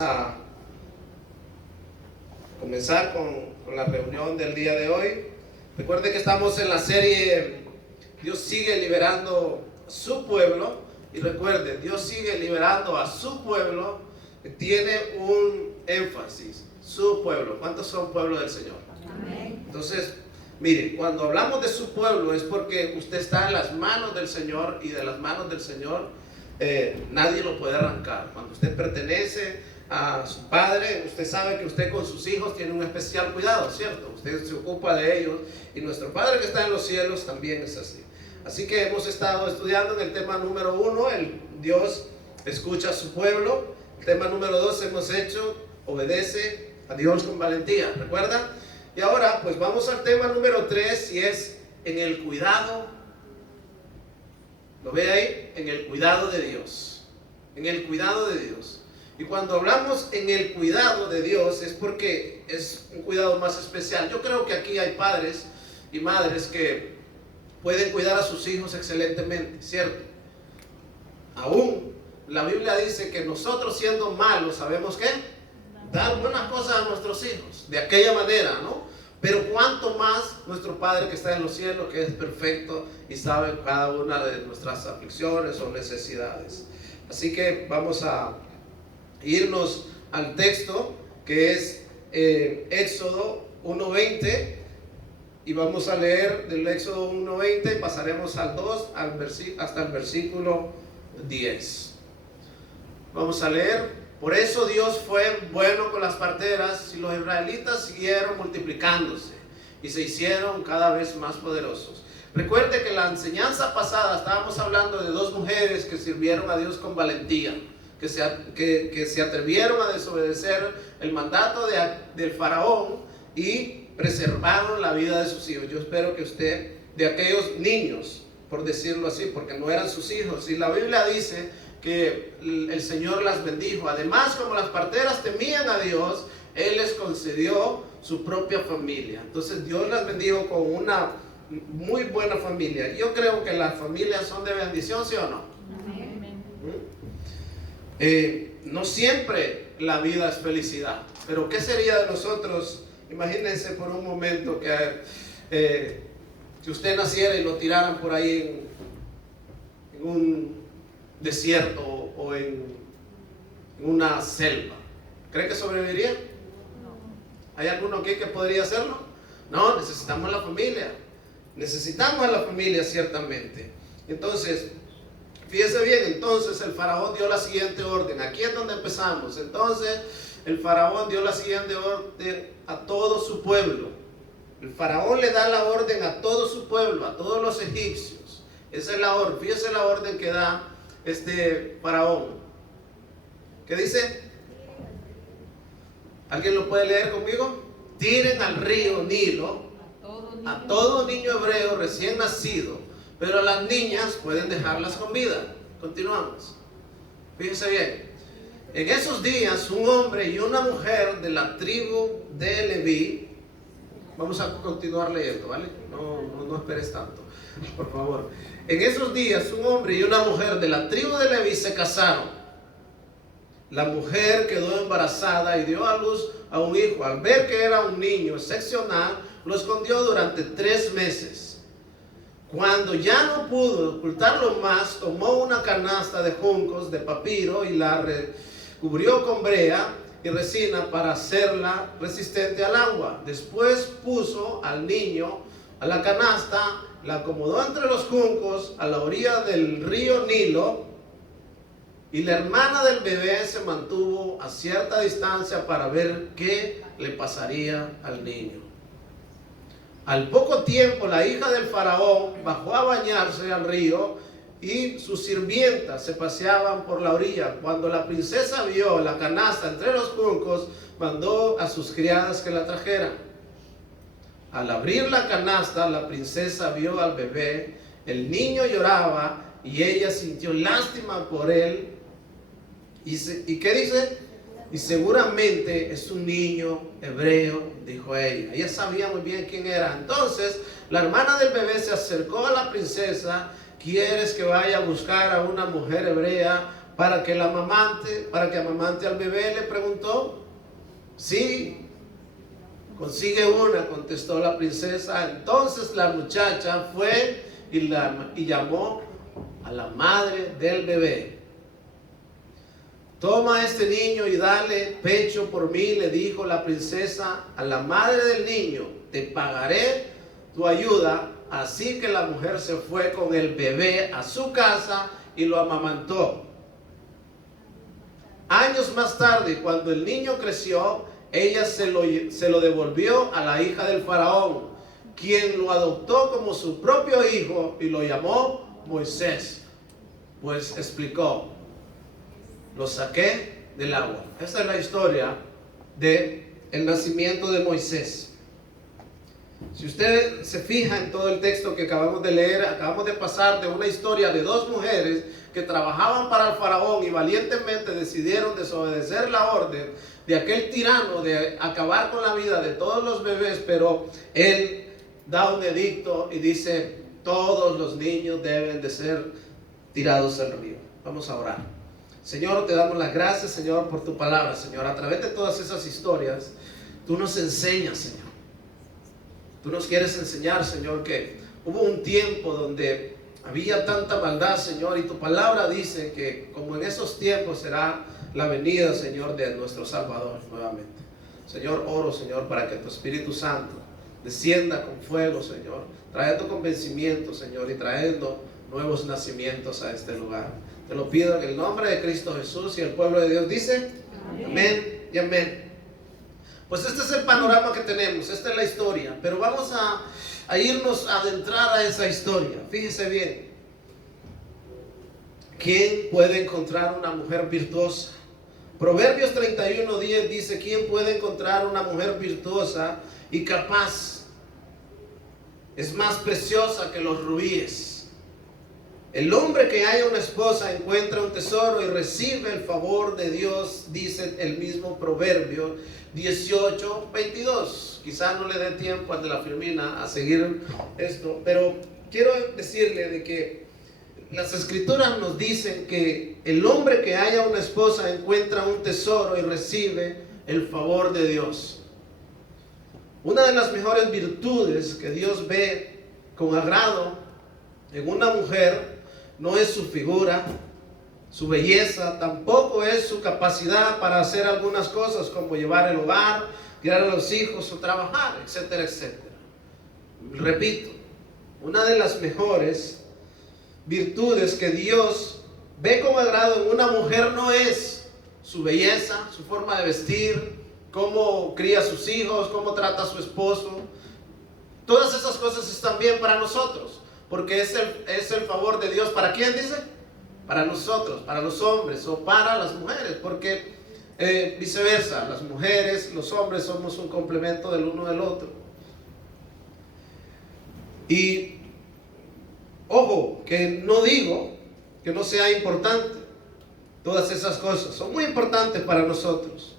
A comenzar con la reunión del día de hoy. Recuerde que estamos en la serie Dios sigue liberando a su pueblo, y recuerde, Dios sigue liberando a su pueblo, que tiene un énfasis: su pueblo. ¿Cuántos son pueblo del Señor? Amén. Entonces, mire, cuando hablamos de su pueblo es porque usted está en las manos del Señor, y de las manos del Señor nadie lo puede arrancar. Cuando usted pertenece a su padre, usted sabe que usted con sus hijos tiene un especial cuidado, ¿cierto? Usted se ocupa de ellos, y nuestro Padre que está en los cielos también es así. Así que hemos estado estudiando en el tema número 1, el Dios escucha a su pueblo. El tema número 2 hemos hecho, obedece a Dios con valentía, ¿recuerda? Y ahora pues vamos al tema número 3, y es en el cuidado. ¿Lo ve ahí? En el cuidado de Dios. En el cuidado de Dios. Y cuando hablamos en el cuidado de Dios es porque es un cuidado más especial. Yo creo que aquí hay padres y madres que pueden cuidar a sus hijos excelentemente, ¿cierto? Aún la Biblia dice que nosotros, siendo malos, sabemos qué, dar buenas cosas a nuestros hijos, de aquella manera, ¿no? Pero cuánto más nuestro Padre que está en los cielos, que es perfecto y sabe cada una de nuestras aflicciones o necesidades. Así que vamos a irnos al texto, que es Éxodo 1:20, y vamos a leer del Éxodo 1:20 y pasaremos al 2 hasta el versículo 10. Vamos a leer: por eso Dios fue bueno con las parteras, y los israelitas siguieron multiplicándose y se hicieron cada vez más poderosos. Recuerde que en la enseñanza pasada estábamos hablando de dos mujeres que sirvieron a Dios con valentía, que se atrevieron a desobedecer el mandato del faraón y preservaron la vida de sus hijos. Yo espero que usted, de aquellos niños, por decirlo así, porque no eran sus hijos, y la Biblia dice que el Señor las bendijo. Además, como las parteras temían a Dios, Él les concedió su propia familia. Entonces Dios las bendijo con una muy buena familia. Yo creo que las familias son de bendición, ¿sí o no? No siempre la vida es felicidad, pero ¿qué sería de nosotros? Imagínense por un momento que usted naciera y lo tiraran por ahí en un desierto o en una selva. ¿Cree que sobreviviría? ¿Hay alguno aquí que podría hacerlo? No, necesitamos la familia. Necesitamos a la familia, ciertamente. Entonces, fíjese bien, entonces el faraón dio la siguiente orden. Aquí es donde empezamos. Entonces el faraón dio la siguiente orden a todo su pueblo. El faraón le da la orden a todo su pueblo, a todos los egipcios. Esa es la orden. Fíjese la orden que da este faraón. ¿Qué dice? ¿Alguien lo puede leer conmigo? Tiren al río Nilo a todo niño hebreo recién nacido, pero a las niñas pueden dejarlas con vida. Continuamos. Fíjense bien. En esos días, un hombre y una mujer de la tribu de Leví. Vamos a continuar leyendo, ¿vale? No esperes tanto, por favor. En esos días, un hombre y una mujer de la tribu de Leví se casaron. La mujer quedó embarazada y dio a luz a un hijo. Al ver que era un niño excepcional, lo escondió durante 3 meses. Cuando ya no pudo ocultarlo más, tomó una canasta de juncos de papiro y la recubrió con brea y resina para hacerla resistente al agua. Después puso al niño a la canasta, la acomodó entre los juncos a la orilla del río Nilo, y la hermana del bebé se mantuvo a cierta distancia para ver qué le pasaría al niño. Al poco tiempo, la hija del faraón bajó a bañarse al río, y sus sirvientas se paseaban por la orilla. Cuando la princesa vio la canasta entre los juncos, mandó a sus criadas que la trajeran. Al abrir la canasta, la princesa vio al bebé. El niño lloraba y ella sintió lástima por él. ¿Y qué dice? Y seguramente es un niño hebreo, dijo ella. Ella sabía muy bien quién era. Entonces la hermana del bebé se acercó a la princesa. ¿Quieres que vaya a buscar a una mujer hebrea para que amamante al bebé, le preguntó. Sí, consigue una, contestó la princesa. Entonces la muchacha fue y llamó a la madre del bebé. Toma a este niño y dale pecho por mí, le dijo la princesa a la madre del niño. Te pagaré tu ayuda. Así que la mujer se fue con el bebé a su casa y lo amamantó. Años más tarde, cuando el niño creció, ella se lo devolvió a la hija del faraón, quien lo adoptó como su propio hijo y lo llamó Moisés. Pues explicó: lo saqué del agua. Esta es la historia del nacimiento de Moisés. Si usted se fija en todo el texto que acabamos de leer, acabamos de pasar de una historia de dos mujeres que trabajaban para el faraón y valientemente decidieron desobedecer la orden de aquel tirano de acabar con la vida de todos los bebés, pero él da un edicto y dice: todos los niños deben de ser tirados al río. Vamos a orar. Señor, te damos las gracias, Señor, por tu palabra, Señor. A través de todas esas historias, tú nos enseñas, Señor. Tú nos quieres enseñar, Señor, que hubo un tiempo donde había tanta maldad, Señor, y tu palabra dice que como en esos tiempos será la venida, Señor, de nuestro Salvador nuevamente. Señor, oro, Señor, para que tu Espíritu Santo descienda con fuego, Señor, trayendo convencimiento, Señor, y trayendo nuevos nacimientos a este lugar. Te lo pido en el nombre de Cristo Jesús, y el pueblo de Dios dice amén y amén. Pues este es el panorama que tenemos, esta es la historia, pero vamos a irnos a adentrar a esa historia. Fíjese bien, ¿quién puede encontrar una mujer virtuosa? Proverbios 31:10 dice: ¿quién puede encontrar una mujer virtuosa y capaz? Es más preciosa que los rubíes. El hombre que haya una esposa encuentra un tesoro y recibe el favor de Dios, dice el mismo Proverbio 18:22. Quizá no le dé tiempo al de la Firmina a seguir esto, pero quiero decirle de que las escrituras nos dicen que el hombre que haya una esposa encuentra un tesoro y recibe el favor de Dios. Una de las mejores virtudes que Dios ve con agrado en una mujer no es su figura, su belleza, tampoco es su capacidad para hacer algunas cosas como llevar el hogar, criar a los hijos o trabajar, etcétera, etcétera. Repito, una de las mejores virtudes que Dios ve con agrado en una mujer no es su belleza, su forma de vestir, cómo cría a sus hijos, cómo trata a su esposo. Todas esas cosas están bien para nosotros, porque es el favor de Dios. ¿Para quién dice? Para nosotros, para los hombres o para las mujeres, porque viceversa, las mujeres, los hombres somos un complemento del uno del otro. Y ojo, que no digo que no sea importante. Todas esas cosas son muy importantes para nosotros.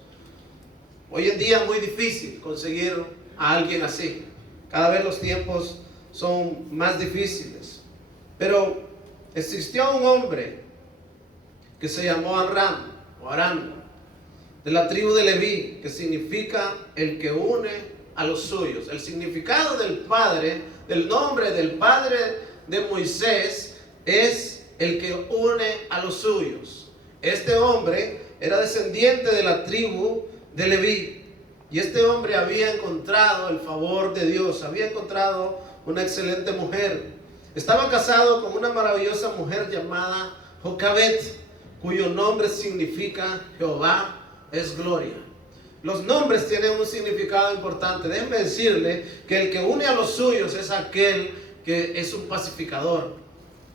Hoy en día es muy difícil conseguir a alguien así. Cada vez los tiempos son más difíciles. Pero existió un hombre que se llamó Aram, de la tribu de Leví, que significa el que une a los suyos. El significado del nombre del padre de Moisés es el que une a los suyos. Este hombre era descendiente de la tribu de Leví, y este hombre había encontrado el favor de Dios, había encontrado una excelente mujer. Estaba casado con una maravillosa mujer llamada Jocabet, cuyo nombre significa Jehová es gloria. Los nombres tienen un significado importante. Déjenme decirle que el que une a los suyos es aquel que es un pacificador,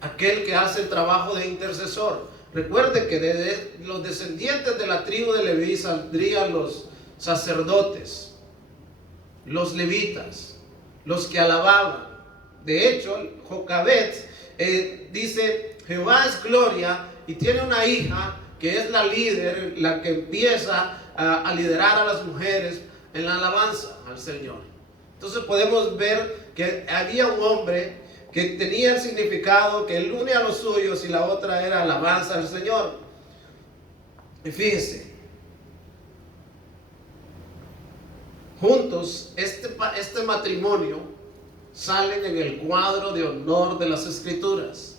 aquel que hace el trabajo de intercesor. Recuerde que de los descendientes de la tribu de Leví saldrían los sacerdotes, los levitas, los que alababan. De hecho, Jocabet dice Jehová es gloria, y tiene una hija que es la líder, la que empieza a liderar a las mujeres en la alabanza al Señor. Entonces podemos ver que había un hombre que tenía el significado que él une a los suyos y la otra era alabanza al Señor. Y fíjese, juntos este matrimonio salen en el cuadro de honor de las Escrituras.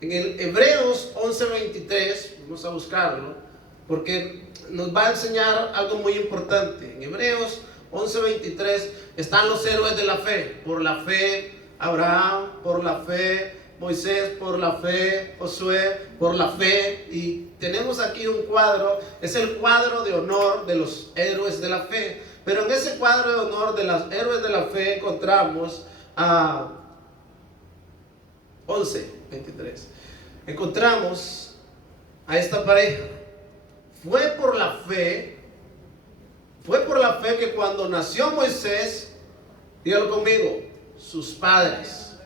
En el Hebreos 11:23, vamos a buscarlo, porque nos va a enseñar algo muy importante. En Hebreos 11:23 están los héroes de la fe. Por la fe, Abraham; por la fe, Moisés; por la fe, Josué; por la fe. Y tenemos aquí un cuadro, es el cuadro de honor de los héroes de la fe. Pero en ese cuadro de honor de los héroes de la fe encontramos a 11:23. Encontramos a esta pareja. Fue por la fe que cuando nació Moisés, dígalo conmigo, sus padres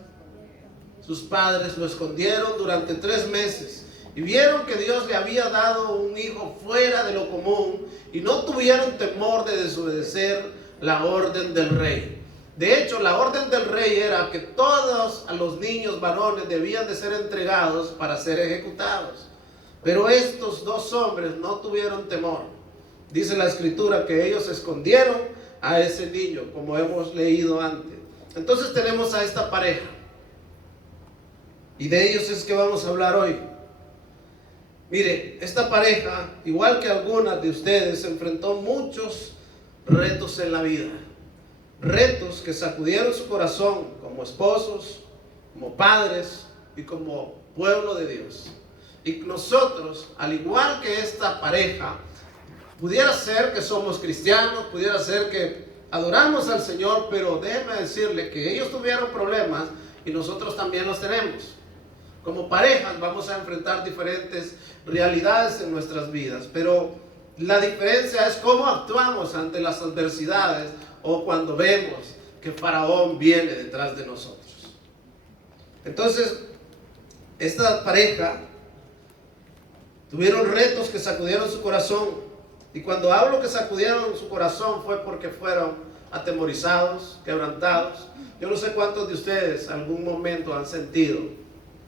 lo escondieron durante 3 meses y vieron que Dios le había dado un hijo fuera de lo común y no tuvieron temor de desobedecer la orden del rey. De hecho, la orden del rey era que todos a los niños varones debían de ser entregados para ser ejecutados. Pero estos 2 hombres no tuvieron temor. Dice la Escritura que ellos escondieron a ese niño, como hemos leído antes. Entonces tenemos a esta pareja. Y de ellos es que vamos a hablar hoy. Mire, esta pareja, igual que algunas de ustedes, enfrentó muchos retos en la vida. Retos que sacudieron su corazón como esposos, como padres y como pueblo de Dios. Y nosotros, al igual que esta pareja, pudiera ser que somos cristianos, pudiera ser que adoramos al Señor, pero déjeme decirle que ellos tuvieron problemas y nosotros también los tenemos. Como parejas vamos a enfrentar diferentes realidades en nuestras vidas, pero la diferencia es cómo actuamos ante las adversidades o cuando vemos que Faraón viene detrás de nosotros. Entonces, esta pareja tuvieron retos que sacudieron su corazón. Y cuando hablo que sacudieron su corazón fue porque fueron atemorizados, quebrantados. Yo no sé cuántos de ustedes algún momento han sentido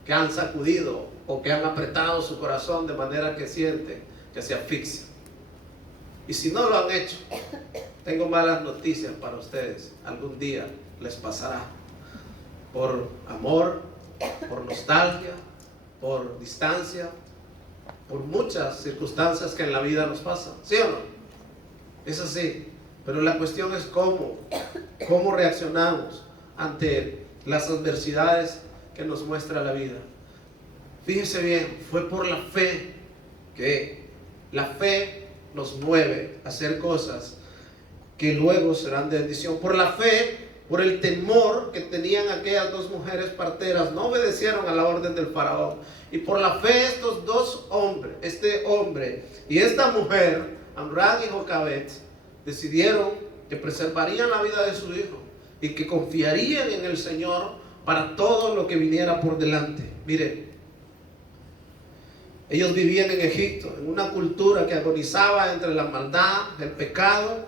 que han sacudido o que han apretado su corazón de manera que sienten que se asfixia. Y si no lo han hecho, tengo malas noticias para ustedes. Algún día les pasará. Por amor, por nostalgia, por distancia, por muchas circunstancias que en la vida nos pasan. ¿Sí o no? Es así. Pero la cuestión es cómo reaccionamos ante las adversidades que nos muestra la vida. Fíjense bien, fue por la fe que la fe nos mueve a hacer cosas que luego serán de bendición. Por la fe, por el temor que tenían aquellas 2 mujeres parteras, no obedecieron a la orden del faraón. Y por la fe estos 2 hombres, este hombre y esta mujer, Amram y Jocabet, decidieron que preservarían la vida de su hijo y que confiarían en el Señor para todo lo que viniera por delante. Miren, ellos vivían en Egipto, en una cultura que agonizaba entre la maldad, el pecado,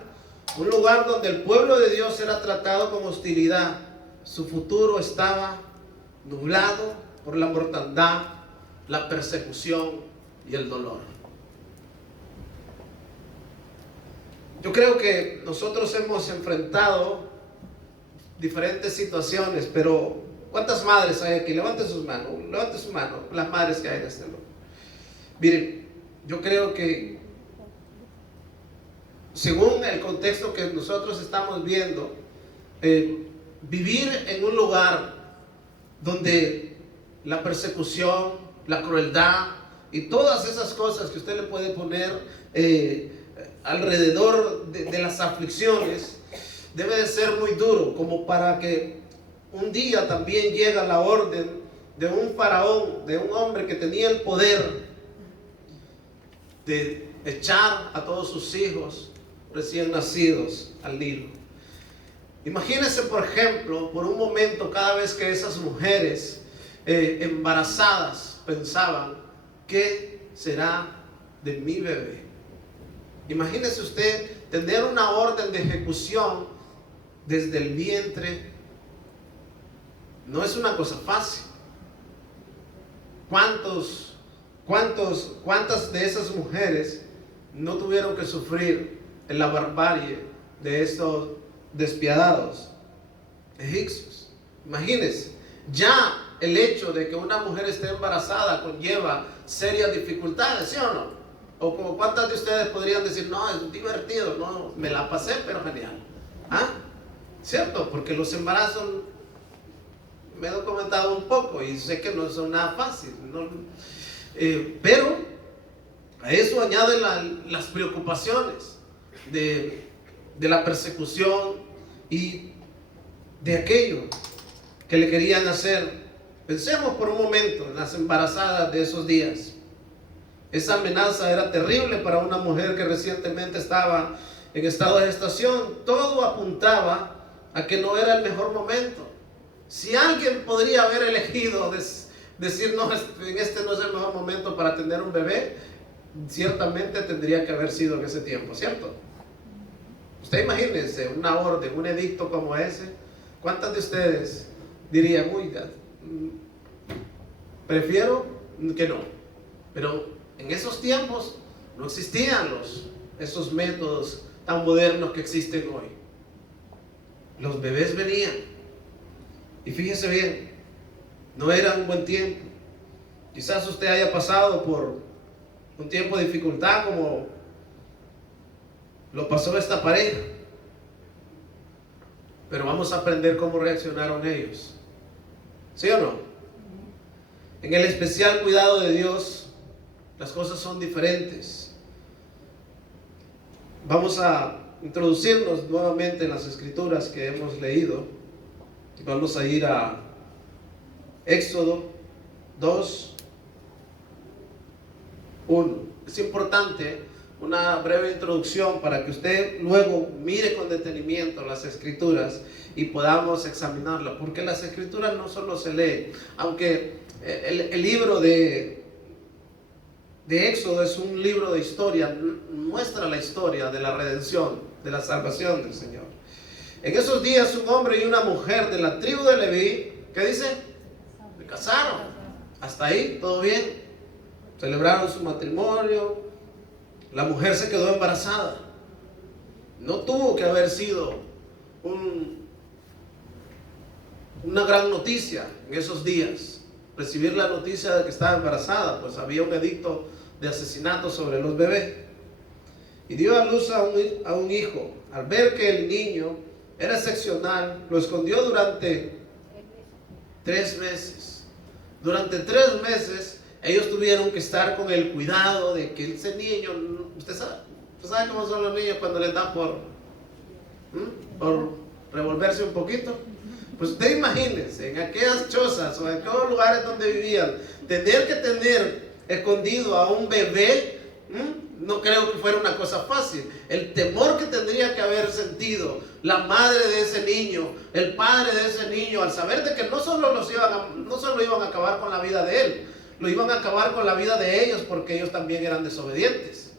un lugar donde el pueblo de Dios era tratado con hostilidad. Su futuro estaba nublado por la mortandad, la persecución y el dolor. Yo creo que nosotros hemos enfrentado diferentes situaciones, pero ¿cuántas madres hay aquí? Levanten sus manos, las madres que hay en este lugar. Miren, yo creo que según el contexto que nosotros estamos viendo, vivir en un lugar donde la persecución, la crueldad y todas esas cosas que usted le puede poner alrededor de las aflicciones, debe de ser muy duro, como para que un día también llega la orden de un faraón, de un hombre que tenía el poder de echar a todos sus hijos recién nacidos al Nilo. Imagínense, por ejemplo, por un momento, cada vez que esas mujeres embarazadas pensaban: ¿qué será de mi bebé? Imagínese usted tener una orden de ejecución desde el vientre. No es una cosa fácil. ¿Cuántas de esas mujeres no tuvieron que sufrir en la barbarie de estos despiadados egipcios. Imagínense, ya el hecho de que una mujer esté embarazada conlleva serias dificultades, ¿sí o no? O como cuántas de ustedes podrían decir, no, es divertido, no, me la pasé, pero genial. ¿Ah? ¿Cierto? Porque los embarazos, me he documentado un poco y sé que no son nada fácil, ¿no? Pero a eso añaden las preocupaciones de la persecución y de aquello que le querían hacer. Pensemos por un momento en las embarazadas de esos días. Esa amenaza era terrible para una mujer que recientemente estaba en estado de gestación. Todo apuntaba a que no era el mejor momento. Si alguien podría haber elegido decir, no, este no es el mejor momento para tener un bebé, ciertamente tendría que haber sido en ese tiempo, ¿cierto? Usted imagínense una orden, un edicto como ese. ¿Cuántas de ustedes dirían, uy, prefiero que no? Pero en esos tiempos no existían esos métodos tan modernos que existen hoy. Los bebés venían. Y fíjese bien, no era un buen tiempo. Quizás usted haya pasado por un tiempo de dificultad como lo pasó esta pareja. Pero vamos a aprender cómo reaccionaron ellos. ¿Sí o no? En el especial cuidado de Dios, las cosas son diferentes. Vamos a introducirnos nuevamente en las escrituras que hemos leído. Vamos a ir a Éxodo 2, 1. Es importante una breve introducción para que usted luego mire con detenimiento las escrituras y podamos examinarlas, porque las escrituras no solo se leen, aunque el libro de Éxodo es un libro de historia, muestra la historia de la redención, de la salvación del Señor. En esos días un hombre y una mujer de la tribu de Leví, ¿qué dice? Se casaron. Hasta ahí, todo bien. Celebraron su matrimonio. La mujer se quedó embarazada. No tuvo que haber sido una gran noticia en esos días. Recibir la noticia de que estaba embarazada, pues había un edicto de asesinato sobre los bebés. Y dio a luz a un hijo. Al ver que el niño era excepcional, lo escondió durante 3 meses. Durante 3 meses ellos tuvieron que estar con el cuidado de que ese niño, usted sabe cómo son los niños cuando les dan por revolverse un poquito. Pues usted imagínese, en aquellas chozas o en aquellos lugares donde vivían, tener que tener escondido a un bebé, no creo que fuera una cosa fácil. El temor que tendría que haber sentido la madre de ese niño, el padre de ese niño, al saber de que no solo iban a acabar con la vida de él, lo iban a acabar con la vida de ellos, porque ellos también eran desobedientes.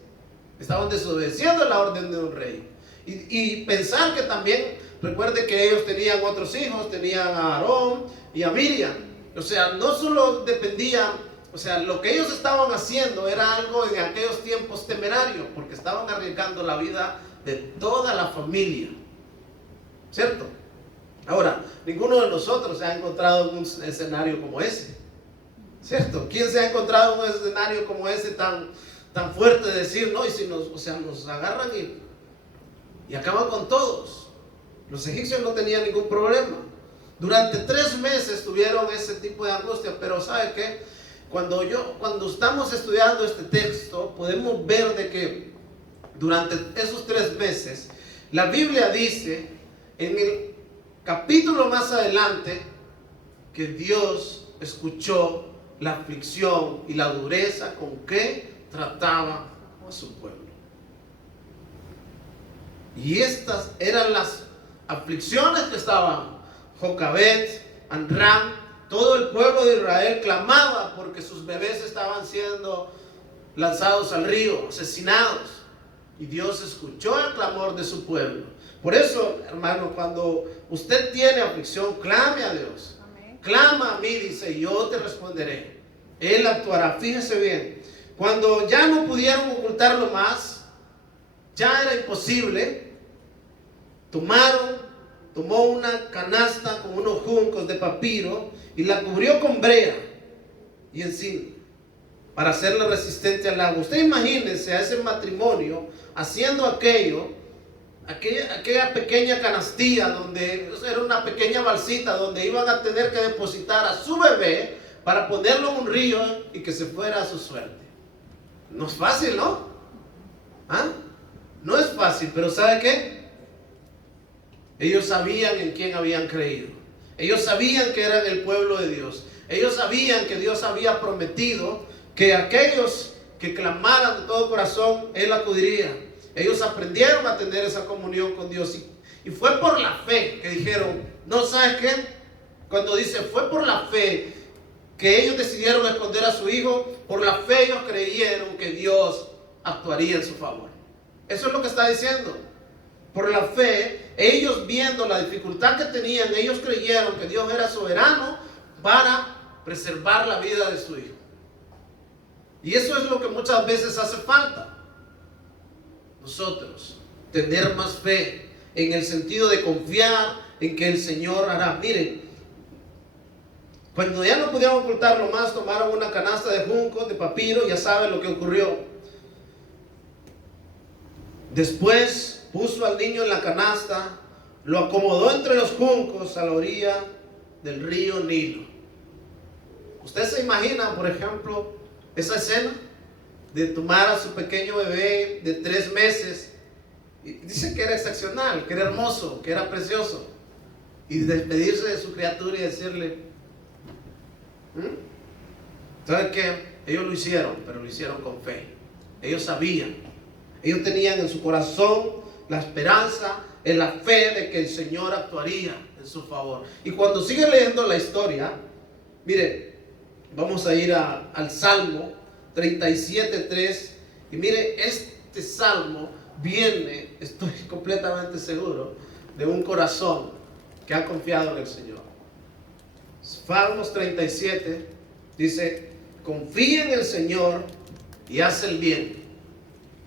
Estaban desobedeciendo la orden de un rey. Y pensar que también, recuerde que ellos tenían otros hijos, tenían a Aarón y a Miriam. O sea, no solo dependía. O sea, lo que ellos estaban haciendo era algo en aquellos tiempos temerario, porque estaban arriesgando la vida de toda la familia. ¿Cierto? Ahora, ninguno de nosotros se ha encontrado en un escenario como ese. ¿Cierto? ¿Quién se ha encontrado en un escenario como ese tan fuerte de decir, no, y si nos agarran y acaban con todos? Los egipcios no tenían ningún problema. Durante 3 meses tuvieron ese tipo de angustia, pero ¿sabe qué? Cuando estamos estudiando este texto, podemos ver de que durante esos 3 meses, la Biblia dice, en el capítulo más adelante, que Dios escuchó la aflicción y la dureza con que trataba a su pueblo. Y estas eran las aflicciones que estaban. Jocabet, Amram, todo el pueblo de Israel clamaba porque sus bebés estaban siendo lanzados al río, asesinados. Y Dios escuchó el clamor de su pueblo. Por eso, hermano, cuando usted tiene aflicción, clame a Dios. Amén. Clama a mí, dice, y yo te responderé. Él actuará. Fíjese bien, cuando ya no pudieron ocultarlo más, ya era imposible, tomó una canasta con unos juncos de papiro y la cubrió con brea y encina para hacerla resistente al agua. Usted imagínese a ese matrimonio haciendo aquella pequeña canastilla, donde era una pequeña balsita donde iban a tener que depositar a su bebé para ponerlo en un río y que se fuera a su suerte. No es fácil, ¿no? ¿Ah? No es fácil, pero ¿sabe qué? Ellos sabían en quién habían creído. Ellos sabían que eran el pueblo de Dios. Ellos sabían que Dios había prometido que aquellos que clamaran de todo corazón, Él acudiría. Ellos aprendieron a tener esa comunión con Dios. Y fue por la fe que dijeron, no, ¿sabes qué? Cuando dice fue por la fe que ellos decidieron esconder a su hijo, por la fe ellos creyeron que Dios actuaría en su favor. Eso es lo que está diciendo. Por la fe, ellos viendo la dificultad que tenían, ellos creyeron que Dios era soberano para preservar la vida de su hijo. Y eso es lo que muchas veces hace falta. Nosotros tener más fe, en el sentido de confiar en que el Señor hará. Miren, cuando ya no pudieron ocultarlo más, tomaron una canasta de juncos, de papiro. Ya saben lo que ocurrió. Después puso al niño en la canasta, lo acomodó entre los juncos a la orilla del río Nilo. ¿Usted se imagina, por ejemplo, esa escena de tomar a su pequeño bebé de 3 meses? Y dice que era excepcional, que era hermoso, que era precioso, y despedirse de su criatura y decirle, ¿saben qué? Ellos lo hicieron, pero lo hicieron con fe. Ellos sabían, ellos tenían en su corazón la esperanza, en la fe de que el Señor actuaría en su favor. Y cuando sigue leyendo la historia, mire, vamos a ir al Salmo 37:3. Y mire, este salmo viene, estoy completamente seguro, de un corazón que ha confiado en el Señor. Salmos 37 dice: confía en el Señor y haz el bien.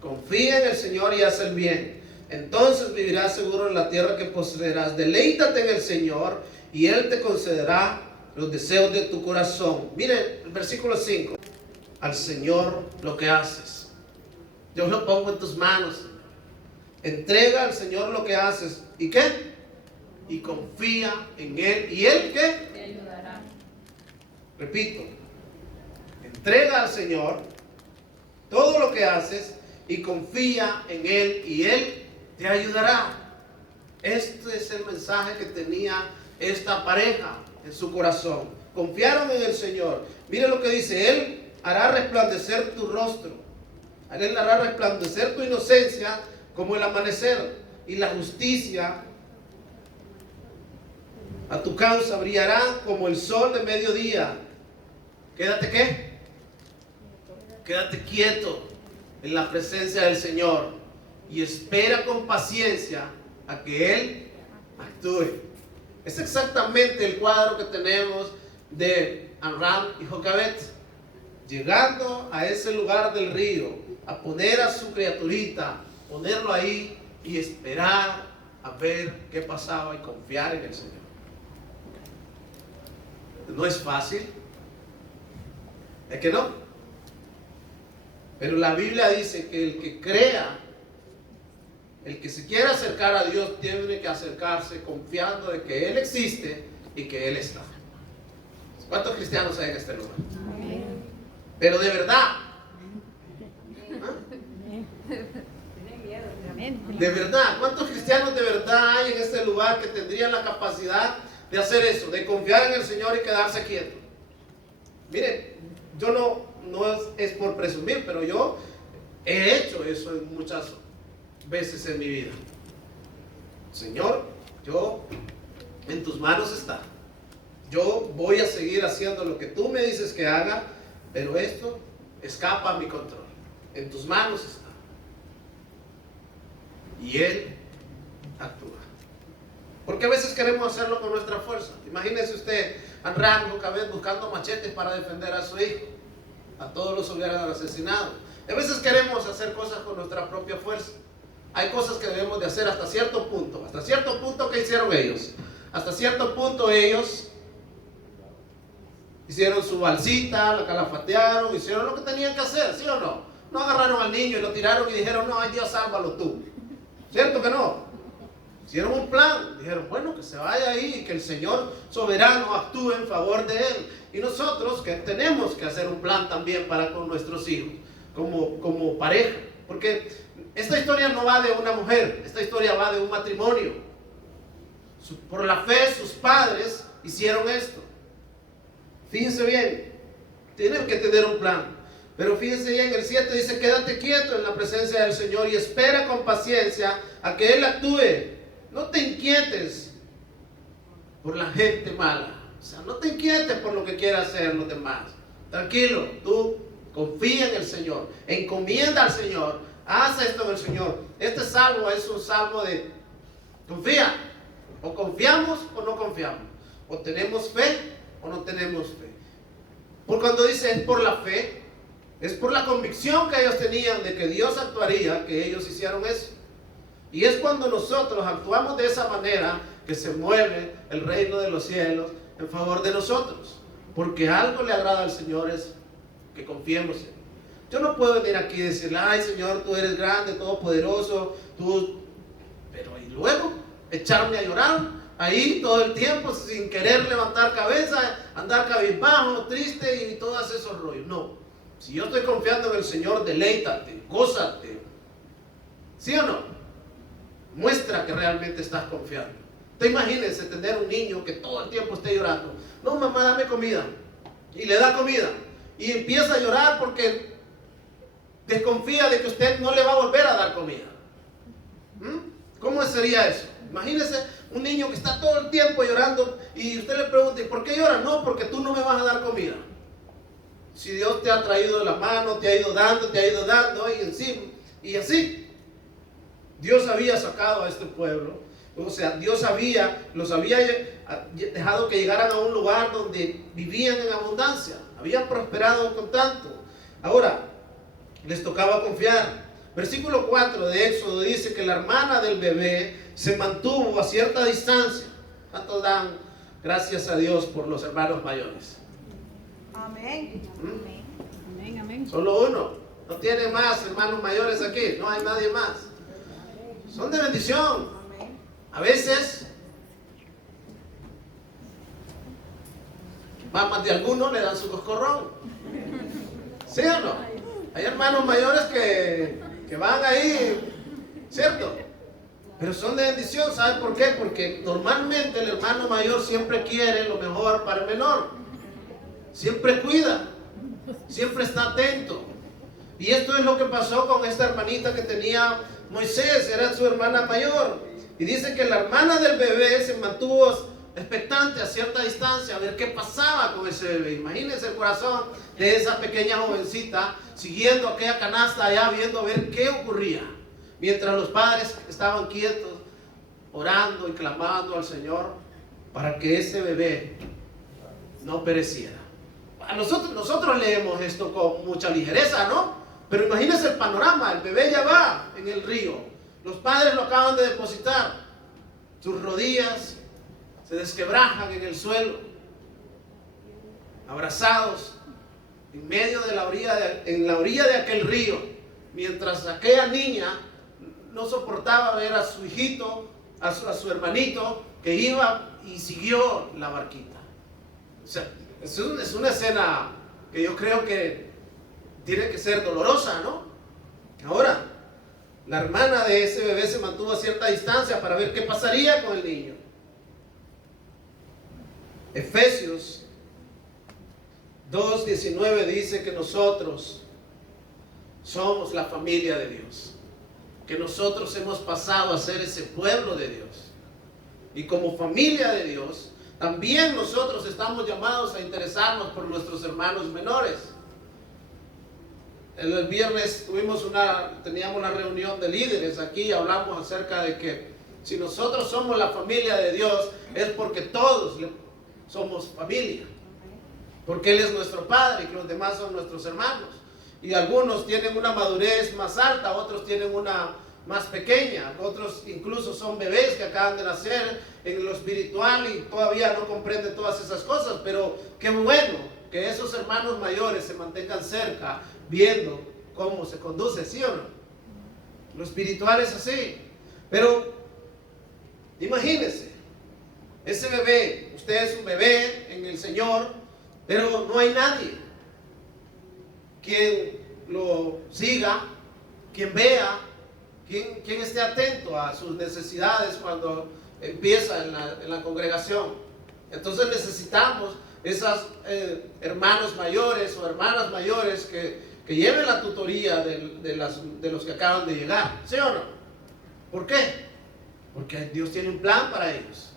Confía en el Señor y haz el bien. Entonces vivirás seguro en la tierra que poseerás. Deleítate en el Señor y Él te concederá los deseos de tu corazón. Miren el versículo 5. Al Señor lo que haces, yo lo pongo en tus manos. Entrega al Señor lo que haces. ¿Y qué? Y confía en Él. ¿Y Él qué? Te ayudará. Repito. Entrega al Señor todo lo que haces y confía en Él y Él te ayudará. Este es el mensaje que tenía esta pareja en su corazón. Confiaron en el Señor. Mire lo que dice: Él hará resplandecer tu rostro. Él hará resplandecer tu inocencia como el amanecer, y la justicia a tu causa brillará como el sol de mediodía. Quédate, ¿qué? Quédate quieto en la presencia del Señor y espera con paciencia a que Él actúe. Es exactamente el cuadro que tenemos de Amram y Jocabet, llegando a ese lugar del río, a poner a su criaturita, ponerlo ahí y esperar a ver qué pasaba y confiar en el Señor. No es fácil, ¿es que no? Pero la Biblia dice que el que crea, el que se quiera acercar a Dios, tiene que acercarse confiando de que Él existe y que Él está. ¿Cuántos cristianos hay en este lugar? Amén. Pero de verdad, de verdad, ¿cuántos cristianos de verdad hay en este lugar que tendrían la capacidad de hacer eso, de confiar en el Señor y quedarse quieto? Mire, yo no es por presumir, pero yo he hecho eso muchas veces en mi vida. Señor, yo en tus manos está. Yo voy a seguir haciendo lo que tú me dices que haga, pero esto escapa a mi control. En tus manos está. Y Él actúa. Porque a veces queremos hacerlo con nuestra fuerza. Imagínese usted a Amram, Jocabet buscando machetes para defender a su hijo. A todos los hubieran asesinado. A veces queremos hacer cosas con nuestra propia fuerza. hay cosas que debemos de hacer hasta cierto punto. Hasta cierto punto, ¿qué hicieron ellos? Hasta cierto punto ellos hicieron su balsita, la calafatearon, hicieron lo que tenían que hacer, ¿sí o no? No agarraron al niño y lo tiraron y dijeron, no, ay Dios, sálvalo tú. ¿Cierto que no? Hicieron un plan, dijeron, bueno, que se vaya ahí y que el Señor soberano actúe en favor de él. Y nosotros que tenemos que hacer un plan también para con nuestros hijos, como pareja. Porque esta historia no va de una mujer, esta historia va de un matrimonio. Por la fe sus padres hicieron esto. Fíjense bien, tienen que tener un plan. Pero fíjense bien, el 7 dice, quédate quieto en la presencia del Señor y espera con paciencia a que Él actúe. No te inquietes por la gente mala. O sea, no te inquietes por lo que quieran hacer los demás. Tranquilo, tú confía en el Señor, encomienda al Señor, haz esto en el Señor. Este salmo es un salmo de confía. O confiamos o no confiamos. O tenemos fe o no tenemos fe. Por cuando dice es por la fe, es por la convicción que ellos tenían de que Dios actuaría, que ellos hicieron eso. Y es cuando nosotros actuamos de esa manera que se mueve el reino de los cielos en favor de nosotros. Porque algo le agrada al Señor es que confiemos en Él. Yo no puedo venir aquí y decirle, ay Señor, tú eres grande, todopoderoso, pero y luego echarme a llorar ahí todo el tiempo sin querer levantar cabeza, andar cabizbajo, triste y todos esos rollos. No, si yo estoy confiando en el Señor, deleítate, gózate. ¿Sí o no? Muestra que realmente estás confiando. Te imagínense tener un niño que todo el tiempo esté llorando. No, mamá, dame comida. Y le da comida. Y empieza a llorar porque desconfía de que usted no le va a volver a dar comida. ¿Cómo sería eso? Imagínese un niño que está todo el tiempo llorando y usted le pregunta, ¿por qué llora? No, porque tú no me vas a dar comida. Si Dios te ha traído de la mano, te ha ido dando y así. Dios había sacado a este pueblo, o sea, Dios los había dejado que llegaran a un lugar donde vivían en abundancia, habían prosperado con tanto. Ahora, les tocaba confiar. Versículo 4 de Éxodo dice que la hermana del bebé se mantuvo a cierta distancia. ¿Cuántos dan gracias a Dios por los hermanos mayores? Amén. Amén, amén. Solo uno. No tiene más hermanos mayores aquí, no hay nadie más. Son de bendición. A veces, mamás de algunos le dan su coscorrón. ¿Sí o no? Hay hermanos mayores que van ahí, ¿cierto? Pero son de bendición. ¿Saben por qué? Porque normalmente el hermano mayor siempre quiere lo mejor para el menor. Siempre cuida. Siempre está atento. Y esto es lo que pasó con esta hermanita que tenía Moisés, era su hermana mayor. Y dice que la hermana del bebé se mantuvo expectante a cierta distancia a ver qué pasaba con ese bebé. Imagínense el corazón de esa pequeña jovencita siguiendo aquella canasta allá, viendo a ver qué ocurría. Mientras los padres estaban quietos, orando y clamando al Señor para que ese bebé no pereciera. Nosotros leemos esto con mucha ligereza, ¿no? Pero imagínense el panorama, el bebé ya va en el río, los padres lo acaban de depositar, sus rodillas se desquebrajan en el suelo, abrazados en medio de en la orilla de aquel río, mientras aquella niña no soportaba ver a su hijito, a su hermanito, que iba y siguió la barquita. O sea, es una escena que yo creo que tiene que ser dolorosa, ¿no? Ahora, la hermana de ese bebé se mantuvo a cierta distancia para ver qué pasaría con el niño. Efesios 2:19 dice que nosotros somos la familia de Dios, que nosotros hemos pasado a ser ese pueblo de Dios, y como familia de Dios también nosotros estamos llamados a interesarnos por nuestros hermanos menores. El viernes teníamos una reunión de líderes aquí, hablamos acerca de que si nosotros somos la familia de Dios es porque todos somos familia, porque Él es nuestro Padre y que los demás son nuestros hermanos. Y algunos tienen una madurez más alta, otros tienen una más pequeña, otros incluso son bebés que acaban de nacer en lo espiritual y todavía no comprenden todas esas cosas, pero qué bueno que esos hermanos mayores se mantengan cerca, viendo cómo se conduce, ¿sí o no? Lo espiritual es así, pero imagínense, ese bebé, usted es un bebé en el Señor, pero no hay nadie quien lo siga, quien vea, quien esté atento a sus necesidades cuando empieza en la congregación. Entonces necesitamos esas hermanos mayores o hermanas mayores que lleven la tutoría de los que acaban de llegar, ¿sí o no? ¿Por qué? Porque Dios tiene un plan para ellos.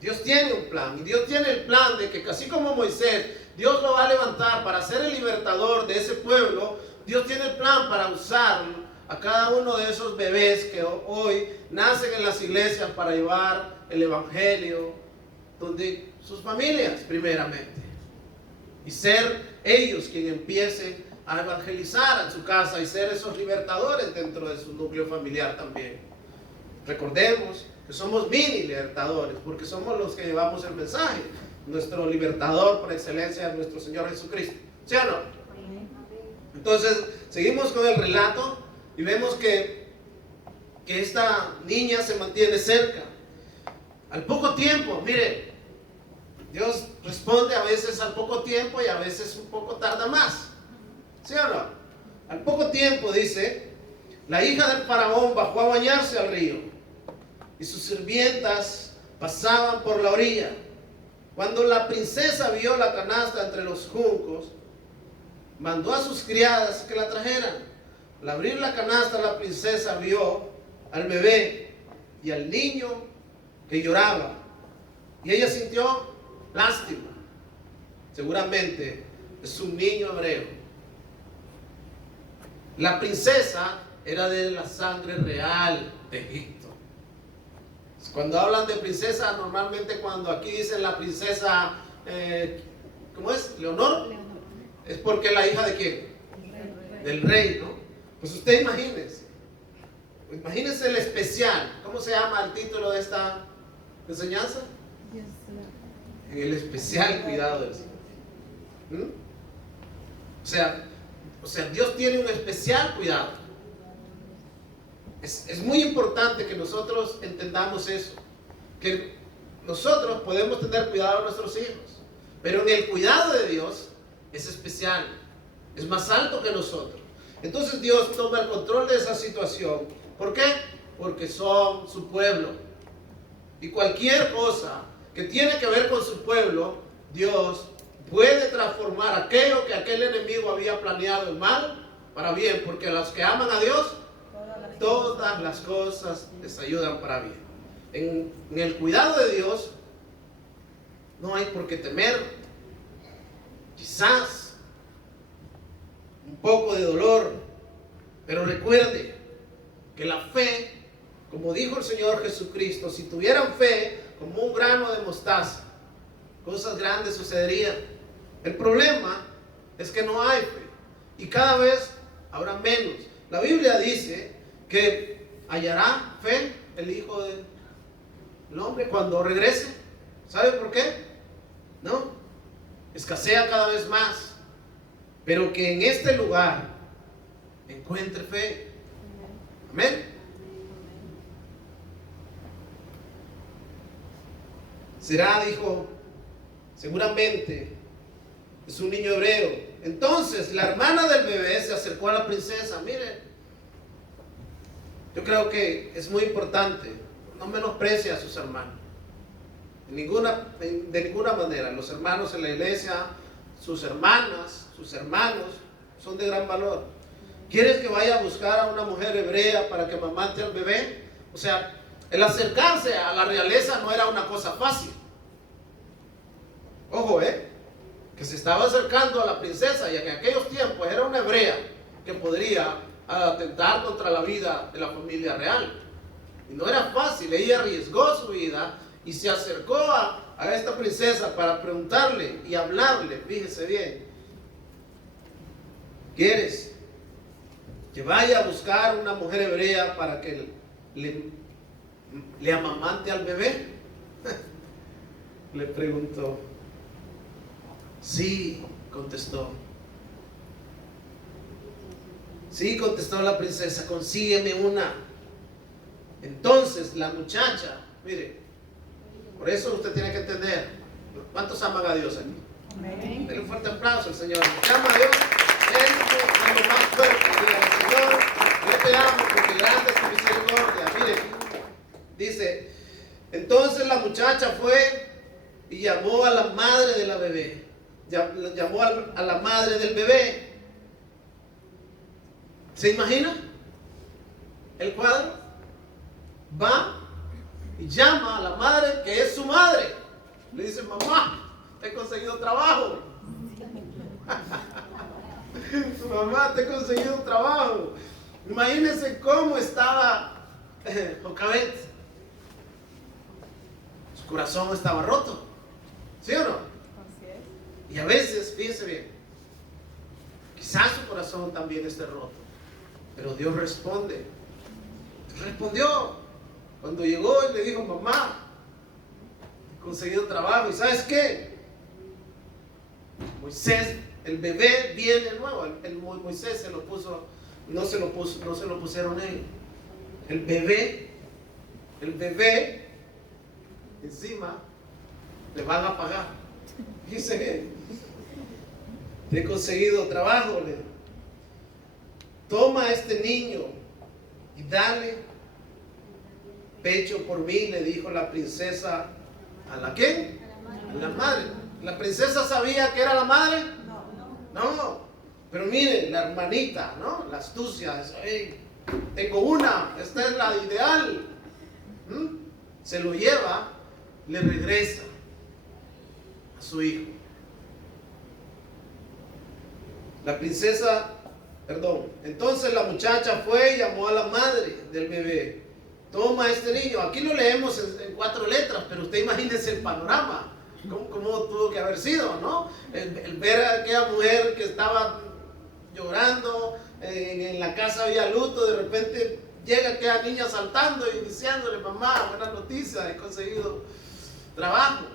Dios tiene un plan, y Dios tiene el plan de que así como Moisés, Dios lo va a levantar para ser el libertador de ese pueblo. Dios tiene el plan para usar a cada uno de esos bebés que hoy nacen en las iglesias para llevar el evangelio donde sus familias primeramente, y ser ellos quien empiecen a evangelizar en su casa y ser esos libertadores dentro de su núcleo familiar también. Recordemos que somos mini libertadores porque somos los que llevamos el mensaje. Nuestro libertador por excelencia es nuestro Señor Jesucristo, ¿sí o no? Entonces seguimos con el relato y vemos que esta niña se mantiene cerca. Al poco tiempo, mire, Dios responde a veces al poco tiempo y a veces un poco tarda más, ¿sí o no? Al poco tiempo, dice, la hija del faraón bajó a bañarse al río y sus sirvientas pasaban por la orilla. Cuando la princesa vio la canasta entre los juncos, mandó a sus criadas que la trajeran. Al abrir la canasta, la princesa vio al bebé y al niño que lloraba, y ella sintió lástima. Seguramente es un niño hebreo. La princesa era de la sangre real de Egipto. Cuando hablan de princesa, normalmente cuando aquí dicen la princesa, ¿cómo es? ¿Leonor? Es porque es la hija de ¿quién? Del rey, ¿no? Pues usted imagínese el especial. ¿Cómo se llama el título de esta enseñanza? En el especial cuidado del Señor. O sea, Dios tiene un especial cuidado. Es muy importante que nosotros entendamos eso, que nosotros podemos tener cuidado de nuestros hijos, pero en el cuidado de Dios es especial, es más alto que nosotros. Entonces Dios toma el control de esa situación. ¿Por qué? Porque son su pueblo, y cualquier cosa que tiene que ver con su pueblo, Dios puede transformar aquello que aquel enemigo había planeado en mal para bien, porque a los que aman a Dios, todas las cosas les ayudan para bien. En el cuidado de Dios no hay por qué temer. Quizás un poco de dolor, pero recuerde que la fe, como dijo el Señor Jesucristo, si tuvieran fe como un grano de mostaza, cosas grandes sucederían. El problema es que no hay fe, y cada vez habrá menos. La Biblia dice que hallará fe el Hijo del Hombre cuando regrese. ¿Sabe por qué? No, escasea cada vez más, pero que en este lugar encuentre fe. Amén. Será, dijo, seguramente es un niño hebreo. Entonces la hermana del bebé se acercó a la princesa. Mire, yo creo que es muy importante, no menosprecie a sus hermanos, de ninguna manera. Los hermanos en la iglesia, sus hermanas, sus hermanos, son de gran valor. ¿Quieres que vaya a buscar a una mujer hebrea para que amamante al bebé? O sea, el acercarse a la realeza no era una cosa fácil. Ojo, que se estaba acercando a la princesa, y en aquellos tiempos era una hebrea que podría atentar contra la vida de la familia real. Y no era fácil. Ella arriesgó su vida y se acercó a esta princesa para preguntarle y hablarle. Fíjese bien. ¿Quieres que vaya a buscar una mujer hebrea para que le amamante al bebé. Le preguntó. Sí, contestó. Sí, contestó la princesa, consígueme una. Entonces la muchacha, mire, por eso usted tiene que entender. ¿Cuántos aman a Dios aquí? Amén. Denle un fuerte aplauso al Señor. ¿Te ama a Dios? Él es lo más fuerte. Señor, yo te amo porque grande es tu misericordia. Mire, dice, entonces la muchacha fue y llamó a la madre de la bebé. Llamó a la madre del bebé. ¿Se imagina el cuadro? Va y llama a la madre que es su madre. Le dice, mamá, te he conseguido trabajo. Mamá, te he conseguido trabajo. Imagínense cómo estaba Jocabet. Su corazón estaba roto. ¿Sí o no? Así es. Y a veces, fíjense bien, quizás su corazón también esté roto, pero Dios responde. Dios respondió cuando llegó y le dijo, mamá, he conseguido trabajo. ¿Y sabes qué? Moisés, el bebé viene nuevo. Moisés se lo puso, no se lo pusieron ellos. El bebé encima le van a pagar. Dice bien, te he conseguido trabajo. Toma a este niño y dale pecho por mí, le dijo la princesa. ¿A la qué? A la madre. ¿La princesa sabía que era la madre? No. Pero mire, la hermanita, ¿no? La astucia. Hey, tengo una, esta es la ideal. Se lo lleva, le regresa a su hijo. La princesa, entonces la muchacha fue y llamó a la madre del bebé. Toma a este niño. Aquí lo leemos en 4 letras, pero usted imagínese el panorama. ¿Cómo tuvo que haber sido, no? El ver a aquella mujer que estaba llorando, en la casa había luto, de repente llega aquella niña saltando y diciéndole, mamá, buenas noticias, he conseguido trabajo.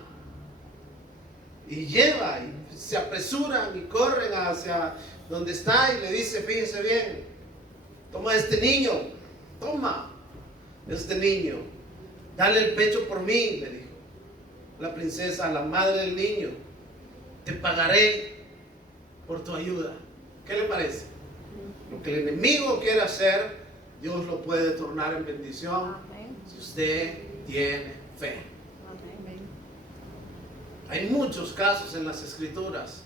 Y lleva, y se apresuran y corren hacia donde está y le dice, fíjese bien, toma a este niño, toma este niño, dale el pecho por mí, le dijo la princesa a la madre del niño, te pagaré por tu ayuda. ¿Qué le parece? Lo que el enemigo quiere hacer, Dios lo puede tornar en bendición. Amén. Si usted tiene fe. Amén. Hay muchos casos en las escrituras.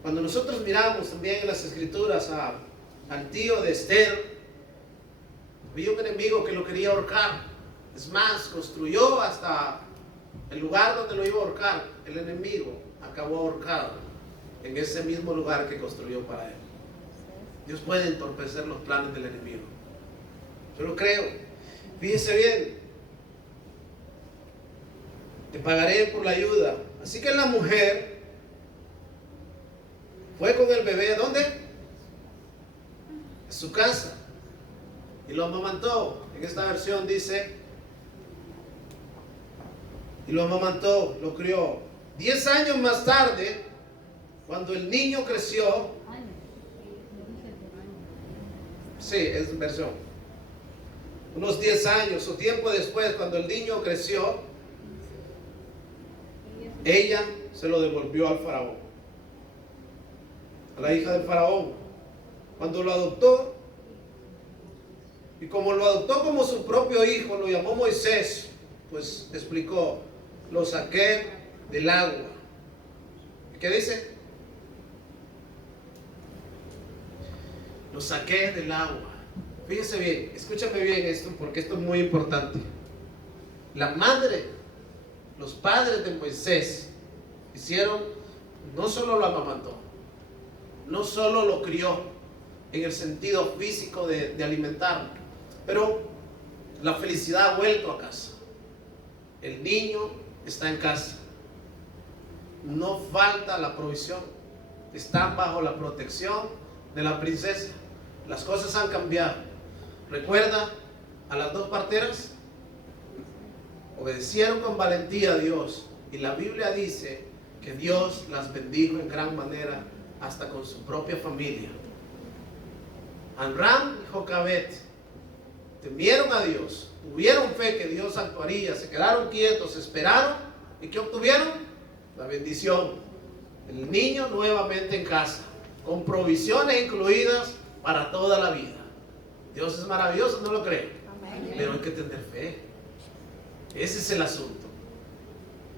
Cuando nosotros miramos también en las escrituras al tío de Esther, había un enemigo que lo quería ahorcar. Es más, construyó hasta el lugar donde lo iba a ahorcar. El enemigo acabó ahorcado en ese mismo lugar que construyó para él. Dios puede entorpecer los planes del enemigo. Yo lo creo. Fíjese bien. Te pagaré por la ayuda. Así que la mujer fue con el bebé, ¿dónde? A su casa. Y lo amamantó. En esta versión dice, y lo amamantó, lo crió. 10 años más tarde, cuando el niño creció, sí, es versión, unos 10 años o tiempo después, cuando el niño creció, ella se lo devolvió al faraón, a la hija del faraón. Cuando lo adoptó, y como lo adoptó como su propio hijo, lo llamó Moisés, pues explicó, lo saqué del agua. ¿Qué dice? Lo saqué del agua. Fíjese bien, escúchame bien esto, porque esto es muy importante. La madre, los padres de Moisés hicieron, no solo lo amamantó, no solo lo crió en el sentido físico de alimentarlo, pero la felicidad ha vuelto a casa. El niño está en casa. No falta la provisión. Están bajo la protección de la princesa. las cosas han cambiado. ¿Recuerda a las dos parteras? Obedecieron con valentía a Dios, y la Biblia dice que Dios las bendijo en gran manera, hasta con su propia familia. Amram y Jocabed temieron a Dios, tuvieron fe que Dios actuaría, se quedaron quietos, esperaron, ¿y qué obtuvieron? La bendición. El niño nuevamente en casa, con provisiones incluidas para toda la vida. Dios es maravilloso, ¿no lo creen? Amén. Pero hay que tener fe. Ese es el asunto.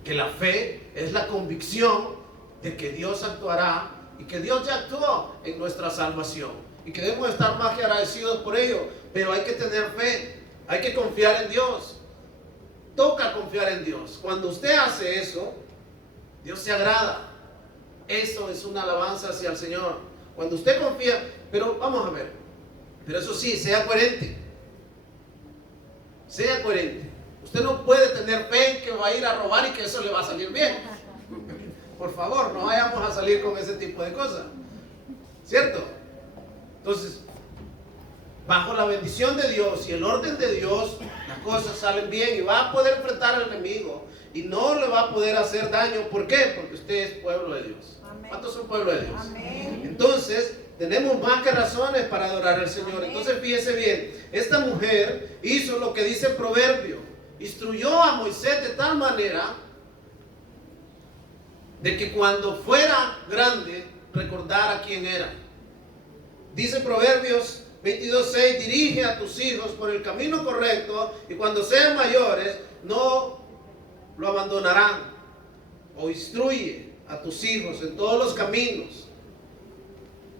Que la fe es la convicción de que Dios actuará y que Dios ya actuó en nuestra salvación. Y que debemos estar más que agradecidos por ello. Pero hay que tener fe. Hay que confiar en Dios. Toca confiar en Dios. Cuando usted hace eso, Dios se agrada. Eso es una alabanza hacia el Señor. Cuando usted confía, pero vamos a ver. Pero eso sí, sea coherente. Sea coherente. Usted no puede tener fe en que va a ir a robar y que eso le va a salir bien. Por favor, no vayamos a salir con ese tipo de cosas. ¿Cierto? Entonces, bajo la bendición de Dios y el orden de Dios, las cosas salen bien y va a poder enfrentar al enemigo y no le va a poder hacer daño. ¿Por qué? Porque usted es pueblo de Dios. Amén. ¿Cuántos son pueblo de Dios? Amén. Entonces, tenemos más que razones para adorar al Señor. Amén. Entonces, fíjese bien, esta mujer hizo lo que dice el proverbio. Instruyó a Moisés de tal manera de que cuando fuera grande recordara quién era. Dice Proverbios 22:6, dirige a tus hijos por el camino correcto y cuando sean mayores no lo abandonarán. O instruye a tus hijos en todos los caminos.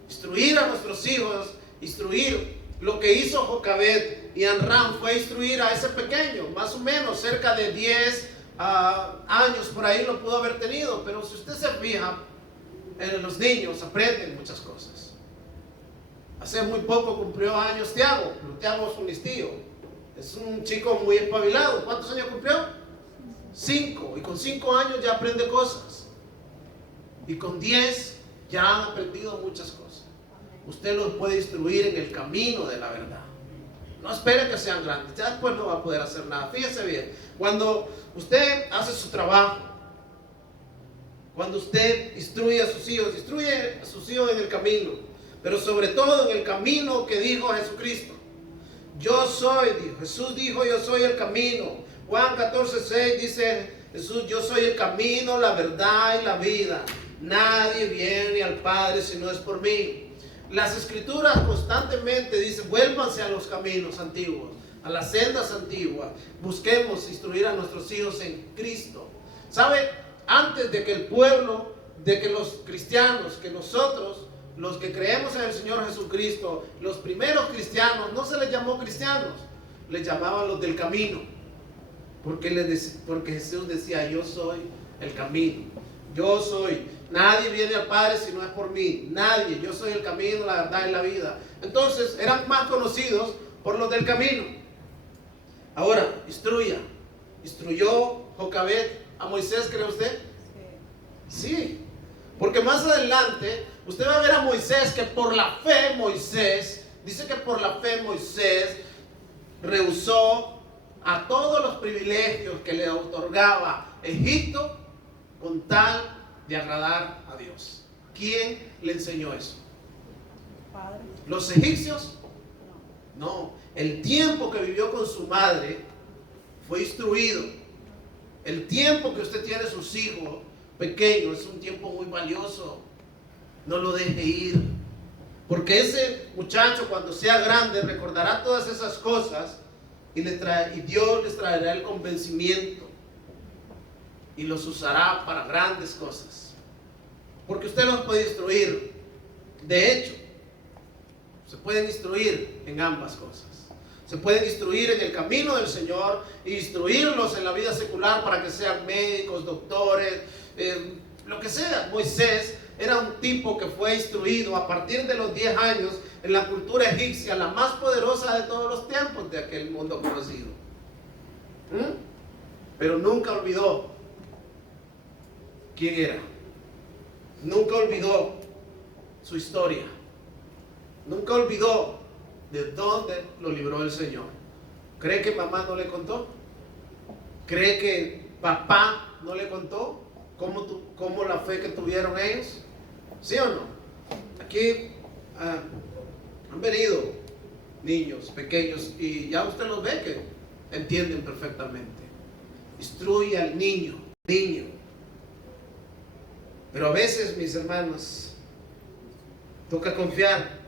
Instruir a nuestros hijos, instruir. Lo que hizo Jocabed y Amram fue instruir a ese pequeño, más o menos cerca de 10 años por ahí lo pudo haber tenido. Pero si usted se fija, en los niños aprenden muchas cosas. Hace muy poco cumplió años Tiago, pero Tiago es un listillo, es un chico muy espabilado. ¿Cuántos años cumplió? 5, y con 5 años ya aprende cosas, y con 10 ya han aprendido muchas cosas. Usted los puede instruir en el camino de la verdad. No espere que sean grandes, ya después no va a poder hacer nada. Fíjese bien, cuando usted hace su trabajo, cuando usted instruye a sus hijos en el camino, pero sobre todo en el camino que dijo Jesucristo. Yo soy, Jesús dijo, yo soy el camino. Juan 14:6 dice Jesús, yo soy el camino, la verdad y la vida. Nadie viene al Padre si no es por mí. Las escrituras constantemente dicen, vuélvanse a los caminos antiguos, a las sendas antiguas. Busquemos instruir a nuestros hijos en Cristo. ¿Sabe? Antes de que el pueblo, de que los cristianos, que nosotros, los que creemos en el Señor Jesucristo, los primeros cristianos, no se les llamó cristianos, les llamaban los del camino. Porque Jesús decía, yo soy el camino. Yo soy. Nadie viene al Padre si no es por mí. Nadie. Yo soy el camino, la verdad y la vida. Entonces eran más conocidos por los del camino. Ahora, instruyó Jocabed a Moisés, ¿cree usted? Sí. Porque más adelante usted va a ver a Moisés que por la fe dice que por la fe Moisés rehusó a todos los privilegios que le otorgaba Egipto con tal de agradar a Dios. ¿Quién le enseñó eso? Padre. ¿Los egipcios? No. El tiempo que vivió con su madre fue instruido. El tiempo que usted tiene sus hijos pequeños es un tiempo muy valioso. No lo deje ir. Porque ese muchacho cuando sea grande recordará todas esas cosas y Dios les traerá el convencimiento y los usará para grandes cosas. Porque usted los puede instruir. De hecho, se pueden instruir en ambas cosas. Se pueden instruir en el camino del Señor e instruirlos en la vida secular para que sean médicos, doctores, lo que sea. Moisés era un tipo que fue instruido a partir de los 10 años en la cultura egipcia, la más poderosa de todos los tiempos de aquel mundo conocido. Pero nunca olvidó quién era. Nunca olvidó su historia. Nunca olvidó de dónde lo libró el Señor. ¿Cree que mamá no le contó? ¿Cree que papá no le contó cómo la fe que tuvieron ellos? ¿Sí o no? Aquí han venido niños pequeños y ya usted los ve que entienden perfectamente. Instruye al niño. Pero a veces, mis hermanos, toca confiar.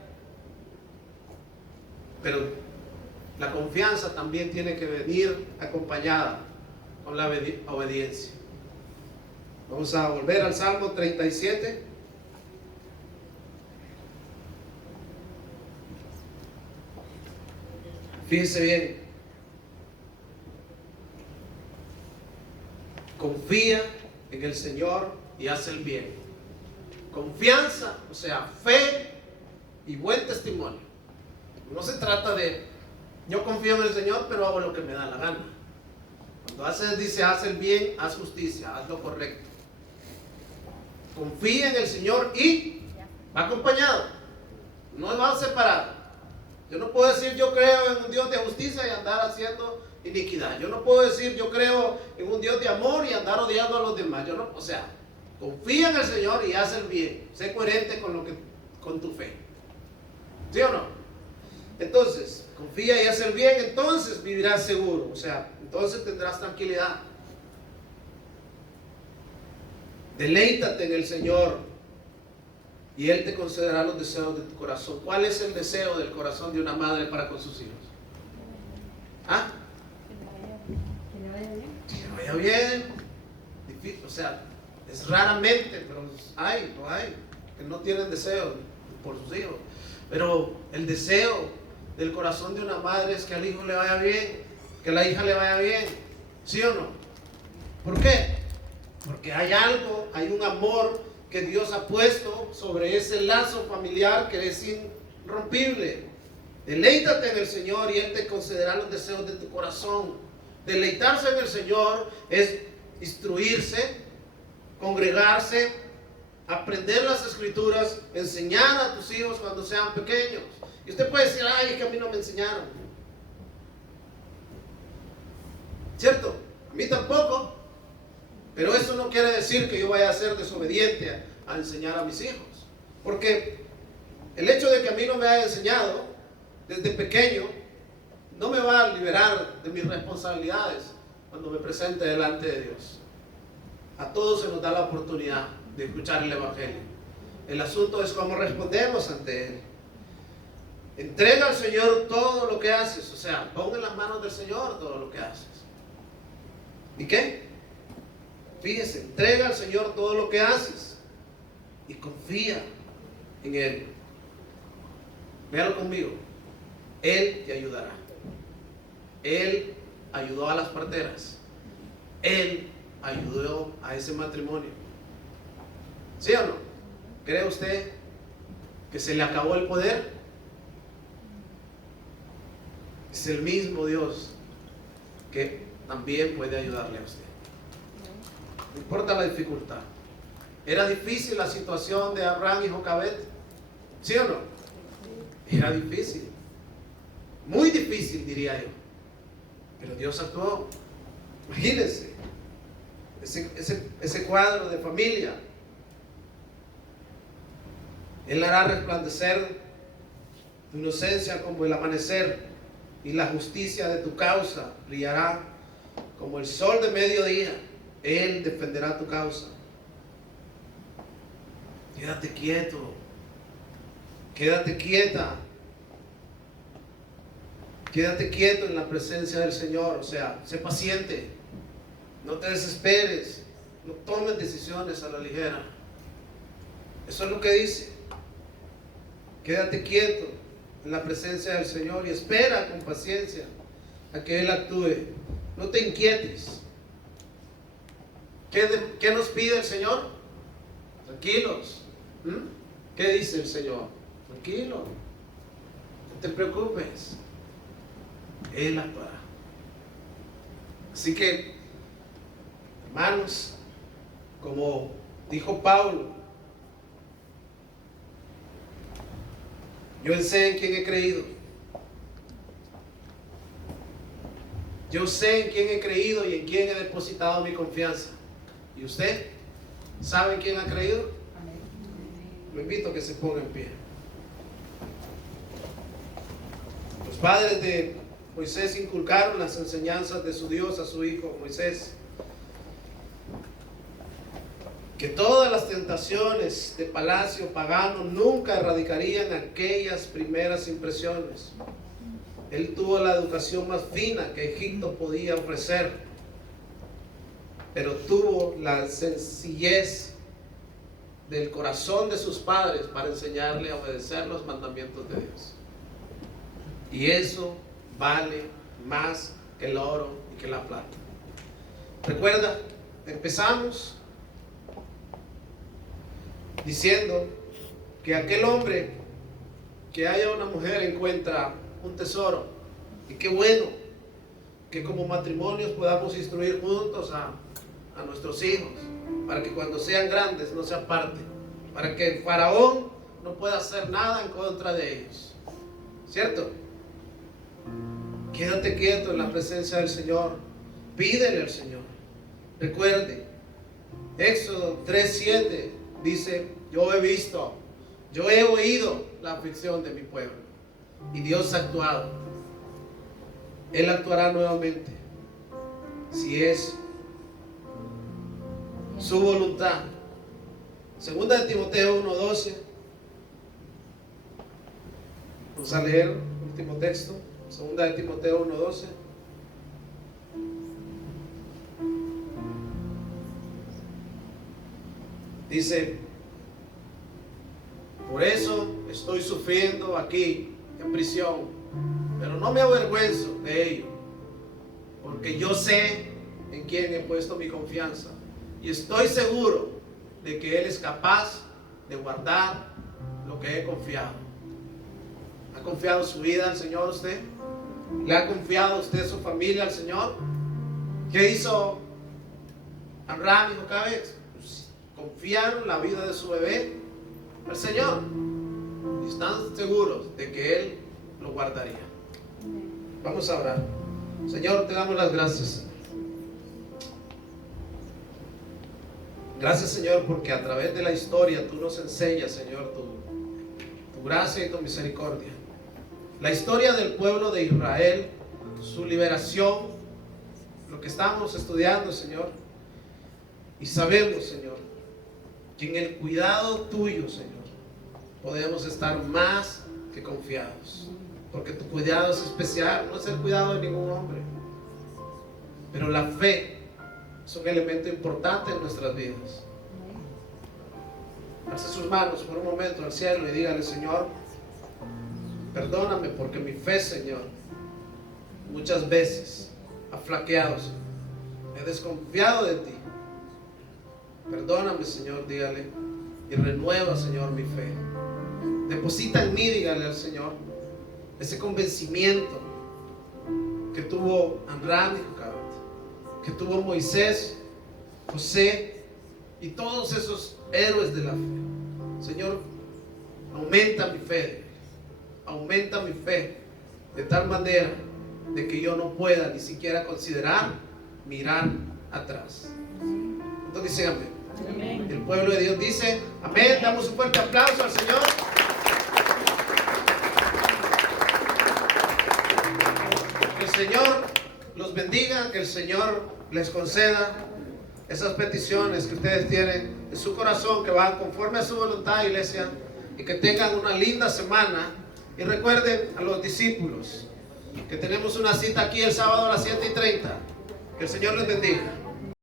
Pero la confianza también tiene que venir acompañada con la obediencia. Vamos a volver al Salmo 37. Fíjense bien. Confía en el Señor y haz el bien. Confianza, o sea, fe y buen testimonio. No se trata de yo confío en el Señor, pero hago lo que me da la gana. Cuando dice haz el bien, haz justicia, haz lo correcto. Confía en el Señor y va acompañado. No va separado. Yo no puedo decir yo creo en un Dios de justicia y andar haciendo iniquidad. Yo no puedo decir yo creo en un Dios de amor y andar odiando a los demás. O sea, confía en el Señor y haz el bien. Sé coherente con tu fe. ¿Sí o no? Entonces, confía y haz el bien, entonces vivirás seguro. O sea, entonces tendrás tranquilidad. Deleítate en el Señor y Él te concederá los deseos de tu corazón. ¿Cuál es el deseo del corazón de una madre para con sus hijos? ¿Ah? Que le vaya bien. Que le vaya bien. Difícil, o sea, es raramente, pero lo hay, que no tienen deseo por sus hijos. Pero el deseo del corazón de una madre es que al hijo le vaya bien, que a la hija le vaya bien. ¿Sí o no? ¿Por qué? Porque hay un amor que Dios ha puesto sobre ese lazo familiar que es irrompible. Deleítate en el Señor y Él te concederá los deseos de tu corazón. Deleitarse en el Señor es instruirse, congregarse, aprender las Escrituras, enseñar a tus hijos cuando sean pequeños. Y usted puede decir, ay, es que a mí no me enseñaron. ¿Cierto? A mí tampoco. Pero eso no quiere decir que yo vaya a ser desobediente a enseñar a mis hijos. Porque el hecho de que a mí no me haya enseñado desde pequeño no me va a liberar de mis responsabilidades cuando me presente delante de Dios. A todos se nos da la oportunidad de escuchar el Evangelio. El asunto es cómo respondemos ante Él. Entrega al Señor todo lo que haces. O sea, pon en las manos del Señor todo lo que haces. ¿Y qué? Fíjese, entrega al Señor todo lo que haces y confía en Él. Véalo conmigo. Él te ayudará. Él ayudó a las parteras. Él ayudó a ese matrimonio. ¿Sí o no? ¿Cree usted que se le acabó el poder? Es el mismo Dios que también puede ayudarle a usted. No importa la dificultad. ¿Era difícil la situación de Abraham y Jocabet? ¿Sí o no? Era difícil. Muy difícil, diría yo. Pero Dios actuó. Imagínense. Ese cuadro de familia. Él hará resplandecer tu inocencia como el amanecer, y la justicia de tu causa brillará como el sol de mediodía. Él defenderá tu causa. Quédate quieto. Quédate quieta. Quédate quieto en la presencia del Señor. O sea, sé paciente. No te desesperes. No tomes decisiones a la ligera. Eso es lo que dice. Quédate quieto en la presencia del Señor y espera con paciencia a que Él actúe. No te inquietes. ¿Qué nos pide el Señor? Tranquilos. ¿Qué dice el Señor? Tranquilo. No te preocupes. Él actuará. Así que, hermanos, como dijo Pablo, yo sé en quién he creído Yo sé en quién he creído y en quién he depositado mi confianza. ¿Y usted? ¿Sabe en quién ha creído? Lo invito a que se ponga en pie. Los padres de Moisés inculcaron las enseñanzas de su Dios a su hijo Moisés. Que todas las tentaciones de palacio pagano nunca erradicarían aquellas primeras impresiones. Él tuvo la educación más fina que Egipto podía ofrecer, pero tuvo la sencillez del corazón de sus padres para enseñarle a obedecer los mandamientos de Dios. Y eso vale más que el oro y que la plata. Recuerda, empezamos diciendo que aquel hombre que haya una mujer encuentra un tesoro. Y qué bueno que como matrimonios podamos instruir juntos a nuestros hijos, para que cuando sean grandes no se aparten, para que el faraón no pueda hacer nada en contra de ellos. ¿Cierto? Quédate quieto en la presencia del Señor. Pídele al Señor. Recuerde, Éxodo 3:7 dice: yo he visto, yo he oído la aflicción de mi pueblo, y Dios ha actuado. Él actuará nuevamente si es su voluntad. Segunda de Timoteo 1:12. Vamos a leer el último texto. Segunda de Timoteo 1:12. Dice: por eso estoy sufriendo aquí en prisión, pero no me avergüenzo de ello, porque yo sé en quién he puesto mi confianza y estoy seguro de que Él es capaz de guardar lo que he confiado. ¿Ha confiado su vida al Señor usted? ¿Le ha confiado usted su familia al Señor? ¿Qué hizo Amram y Jocabed? Pues confiaron la vida de su bebé al Señor y están seguros de que Él lo guardaría. Vamos a orar. Señor, te damos las gracias. Gracias, Señor, porque a través de la historia tú nos enseñas, Señor, tu gracia y tu misericordia. La historia del pueblo de Israel, su liberación, lo que estamos estudiando, Señor. Y sabemos, Señor, que en el cuidado tuyo, Señor, podemos estar más que confiados. Porque tu cuidado es especial, no es el cuidado de ningún hombre. Pero la fe es un elemento importante en nuestras vidas. Alce sus manos por un momento al cielo y dígale: Señor, perdóname porque mi fe, Señor, muchas veces ha flaqueado, Señor. He desconfiado de ti. Perdóname, Señor, dígale, y renueva, Señor, mi fe. Deposita en mí, dígale al Señor, ese convencimiento que tuvo Amram y Jocabed, que tuvo Moisés, José y todos esos héroes de la fe. Señor, aumenta mi fe, aumenta mi fe de tal manera de que yo no pueda ni siquiera considerar mirar atrás. Entonces dicen amén. Amén. El pueblo de Dios dice amén. Damos un fuerte aplauso al Señor. Que el Señor los bendiga, que el Señor les conceda esas peticiones que ustedes tienen en su corazón, que van conforme a su voluntad, iglesia, y que tengan una linda semana. Y recuerden a los discípulos que tenemos una cita aquí el sábado a las 7:30. Que el Señor les bendiga.